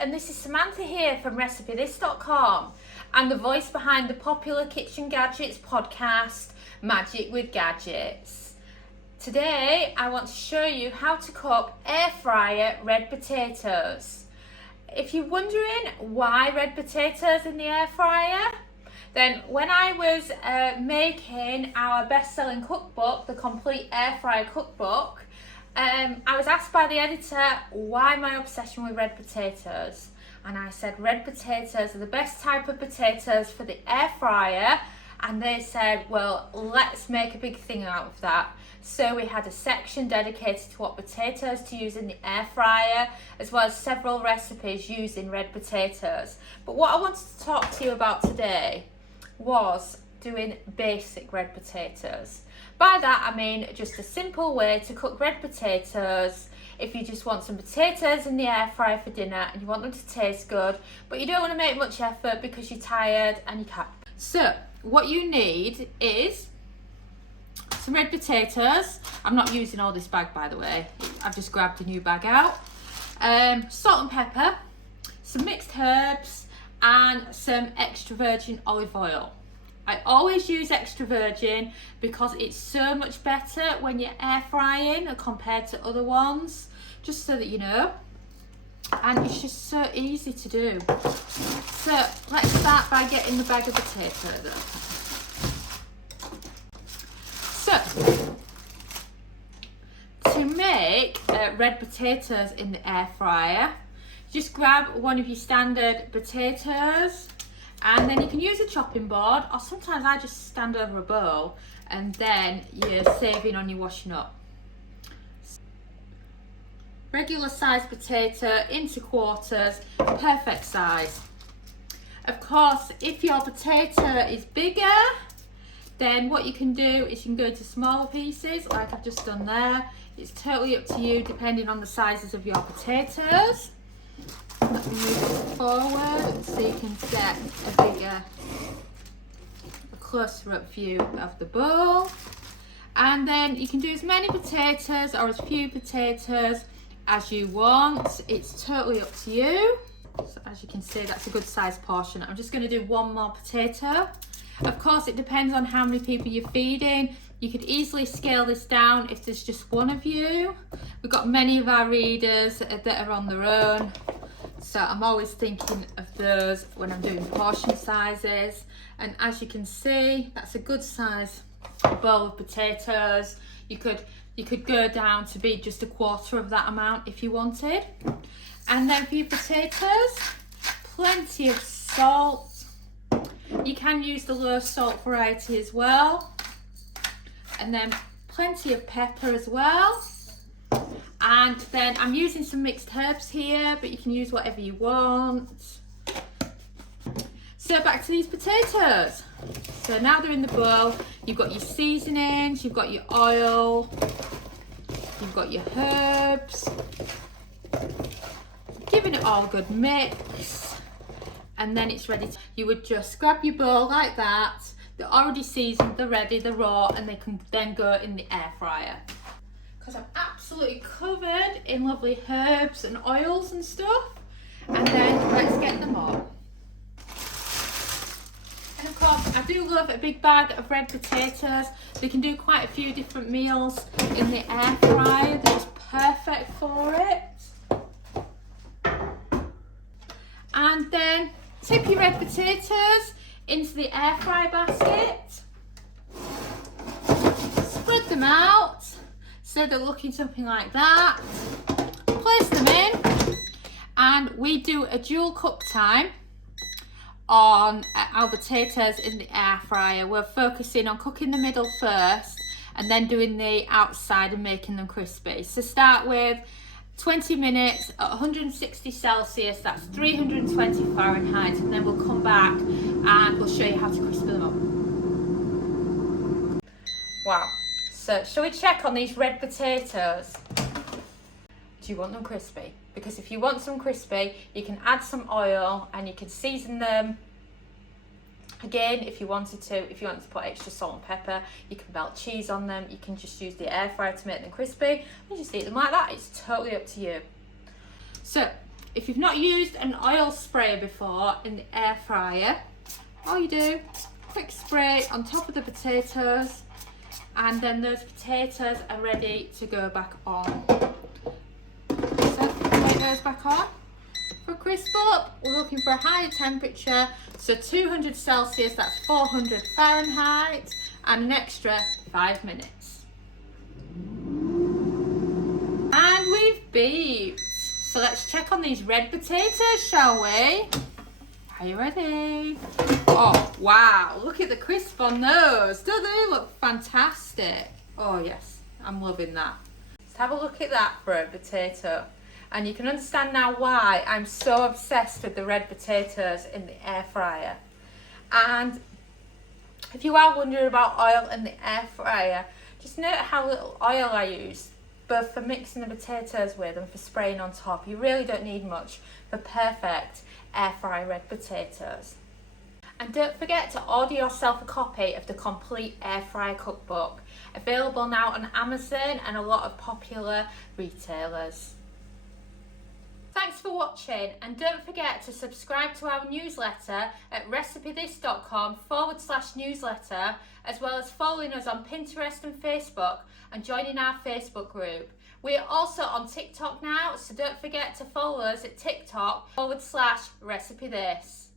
and this is Samantha here from RecipeThis.com. I'm the voice behind the popular Kitchen Gadgets podcast, Magic with Gadgets. Today I want to show you how to cook air fryer red potatoes. If you're wondering why red potatoes in the air fryer, then when I was making our best-selling cookbook, the Complete Air Fryer Cookbook, I was asked by the editor why my obsession with red potatoes, and I said red potatoes are the best type of potatoes for the air fryer, and they said, well, let's make a big thing out of that. So we had a section dedicated to what potatoes to use in the air fryer, as well as several recipes using red potatoes. But what I wanted to talk to you about today was doing basic red potatoes. By that I mean just a simple way to cook red potatoes if you just want some potatoes in the air fryer for dinner and you want them to taste good, but you don't want to make much effort because you're tired and you can't. So what you need is some red potatoes. I'm not using all this bag, by the way. I've just grabbed a new bag out. Salt and pepper, some mixed herbs, and some extra virgin olive oil. I always use extra virgin because it's so much better when you're air frying compared to other ones, just so that you know. And it's just so easy to do. So let's start by getting the bag of potatoes open. So to make red potatoes in the air fryer, just grab one of your standard potatoes, and then you can use a chopping board, or sometimes I just stand over a bowl and then you're saving on your washing up. Regular sized potato into quarters, perfect size. Of course, if your potato is bigger, then what you can do is you can go into smaller pieces like I've just done there. It's totally up to you depending on the sizes of your potatoes. Let me move it forward so you can get a closer up view of the bowl. And then you can do as many potatoes or as few potatoes as you want. It's totally up to you. So as you can see, that's a good sized portion. I'm just going to do one more potato. Of course, it depends on how many people you're feeding. You could easily scale this down if there's just one of you. We've got many of our readers that are on their own. So I'm always thinking of those when I'm doing portion sizes. And as you can see, that's a good size bowl of potatoes. You could go down to be just a quarter of that amount if you wanted. And then for your potatoes, plenty of salt. You can use the low salt variety as well. And then plenty of pepper as well. And then I'm using some mixed herbs here, but you can use whatever you want. So back to these potatoes. So now they're in the bowl. You've got your seasonings, you've got your oil, you've got your herbs. Giving it all a good mix. And then it's ready. You would just grab your bowl like that. They're already seasoned, they're ready, they're raw, and they can then go in the air fryer. Because I'm absolutely covered in lovely herbs and oils and stuff. And then let's get them on. And of course, I do love a big bag of red potatoes. They can do quite a few different meals in the air fryer. They're just perfect for it. And then tip your red potatoes into the air fry basket. Spread them out so they're looking something like that. Place them in, and we do a dual cook time on our potatoes in the air fryer. We're focusing on cooking the middle first and then doing the outside and making them crispy. So start with 20 minutes at 160 Celsius, that's 320 Fahrenheit, and then we'll come back and we'll show you how to crisp them up. Wow, so shall we check on these red potatoes? Do you want them crispy? Because if you want them crispy, you can add some oil and you can season them. Again, if you wanted to put extra salt and pepper, you can melt cheese on them. You can just use the air fryer to make them crispy and just eat them like that. It's totally up to you. So if you've not used an oil sprayer before in the air fryer, all you do, quick spray on top of the potatoes, and then those potatoes are ready to go back on. So take those back on. For crisp up, we're looking for a higher temperature, so 200 Celsius, that's 400 Fahrenheit, and an extra 5 minutes. And we've beeped. So let's check on these red potatoes, shall we? Are you ready? Oh, wow, look at the crisp on those. Don't they look fantastic? Oh yes, I'm loving that. Let's have a look at that for a potato. And you can understand now why I'm so obsessed with the red potatoes in the air fryer. And if you are wondering about oil in the air fryer, just note how little oil I use, both for mixing the potatoes with and for spraying on top. You really don't need much for perfect air fry red potatoes. And don't forget to order yourself a copy of the complete air fryer cookbook, available now on Amazon and a lot of popular retailers. Thanks for watching, and don't forget to subscribe to our newsletter at recipethis.com/newsletter, as well as following us on Pinterest and Facebook and joining our Facebook group. We are also on TikTok now, so don't forget to follow us at TikTok /recipethis.